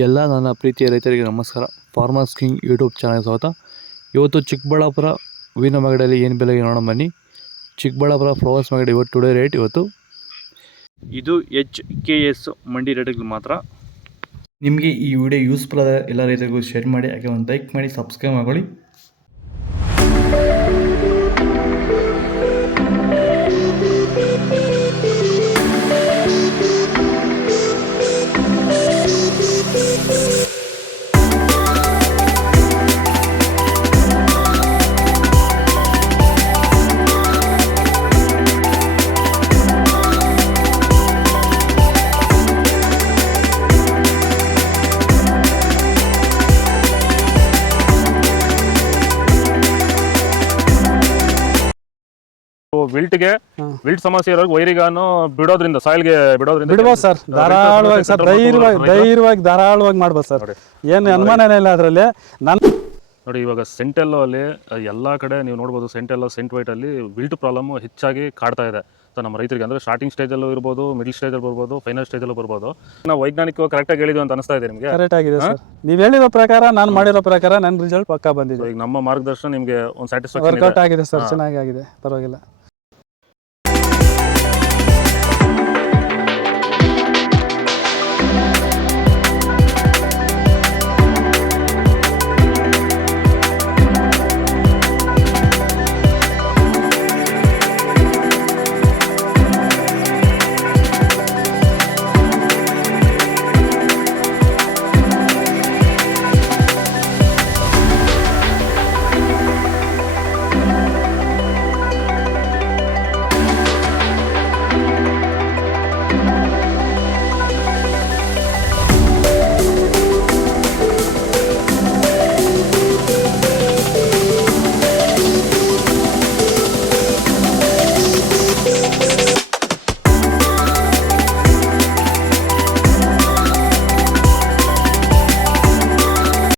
ಎಲ್ಲ ನನ್ನ ಪ್ರೀತಿಯ ರೈತರಿಗೆ ನಮಸ್ಕಾರ. ಫಾರ್ಮರ್ಸ್ ಕಿಂಗ್ ಯೂಟ್ಯೂಬ್ ಚಾನಲ್ ಸ್ವಾಗತ. ಇವತ್ತು ಚಿಕ್ಕಬಳ್ಳಾಪುರ ಹೂವಿನ ಮಾರ್ಕೆಟಲ್ಲಿ ಏನು ಬೆಲೆಗೆ ನೋಡೋಣ ಬನ್ನಿ. ಚಿಕ್ಕಬಳ್ಳಾಪುರ ಫ್ಲವರ್ಸ್ ಮಾರ್ಕೆಟ್ ಇವತ್ತು ಟುಡೇ ರೇಟ್ ಇವತ್ತು ಇದು HKS ಮಂಡಿ ರೇಟ್ಗಳು ಮಾತ್ರ. ನಿಮಗೆ ಈ ವಿಡಿಯೋ ಯೂಸ್ಫುಲ್ ಆದ ಎಲ್ಲ ರೈತರಿಗೂ ಶೇರ್ ಮಾಡಿ, ಹಾಗೆ ಒಂದು ಲೈಕ್ ಮಾಡಿ, ಸಬ್ಸ್ಕ್ರೈಬ್ ಮಾಡ್ಕೊಳ್ಳಿ. ವಿಲ್ಟ್ ಸಮಸ್ಯೆ ಇರೋರು ವೈರಿಗಾನು ಬಿಡೋದ್ರಿಂದ ಸಾಯಿಲ್ಗೆ ಬಿಡ್ಬೋದು ಸರ್. ಧಾರಾಳವಾಗಿ ಸರ್, ಧೈರ್ಯವಾಗಿ ಧಾರಾಳವಾಗಿ ಮಾಡ್ಬೋದು ಸರ್. ಏನು ಅನುಮಾನನೇ ಇಲ್ಲ ಅದರಲ್ಲಿ. ನೋಡಿ, ಇವಾಗ ಸೆಂಟೆಲ್ಲೋ ಅಲ್ಲಿ ಎಲ್ಲ ಕಡೆ ನೀವು ನೋಡ್ಬೋದು, ಸೆಂಟೆಲ್ಲೋ ಸೆಂಟ್ ವೈಟ್ ಅಲ್ಲಿ ವಿಲ್ಟ್ ಪ್ರಾಬ್ಲಮ್ ಹೆಚ್ಚಾಗಿ ಕಾಡ್ತಾ ಇದೆ. ಸೊ ನಮ್ಮ ರೈತರಿಗೆ ಅಂದ್ರೆ ಸ್ಟಾರ್ಟಿಂಗ್ ಸ್ಟೇಜಲ್ಲೂ ಇರ್ಬೋದು, ಮಿಡಲ್ ಸ್ಟೇಜಲ್ಲಿ ಬರ್ಬೋದು, ಫೈನಲ್ ಸ್ಟೇಜಲ್ಲೂ ಬರ್ಬೋದು. ನಾವು ವೈಜ್ಞಾನಿಕವಾಗಿ ಕರೆಕ್ಟಾಗಿ ಹೇಳಿದ್ವಿ ಅಂತ ಅನಿಸ್ತಾ ಇದೆ ನಿಮಗೆ? ಕರೆಕ್ಟ್ ಆಗಿದೆ ಸರ್. ನೀವು ಹೇಳಿರೋ ಪ್ರಕಾರ, ನಾನು ಮಾಡಿರೋ ಪ್ರಕಾರ ನನ್ನ ರಿಸಲ್ಟ್ ಪಕ್ಕಾ ಬಂದಿದೆ. ಈಗ ನಮ್ಮ ಮಾರ್ಗದರ್ಶನ ನಿಮಗೆ ಒಂದು ಸ್ಯಾಟಿಸ್ಫ್ಯಾಕ್ಷನ್ ವರ್ಕೌಟ್ ಆಗಿದೆ ಸರ್, ಚೆನ್ನಾಗಿ ಆಗಿದೆ, ಪರವಾಗಿಲ್ಲ.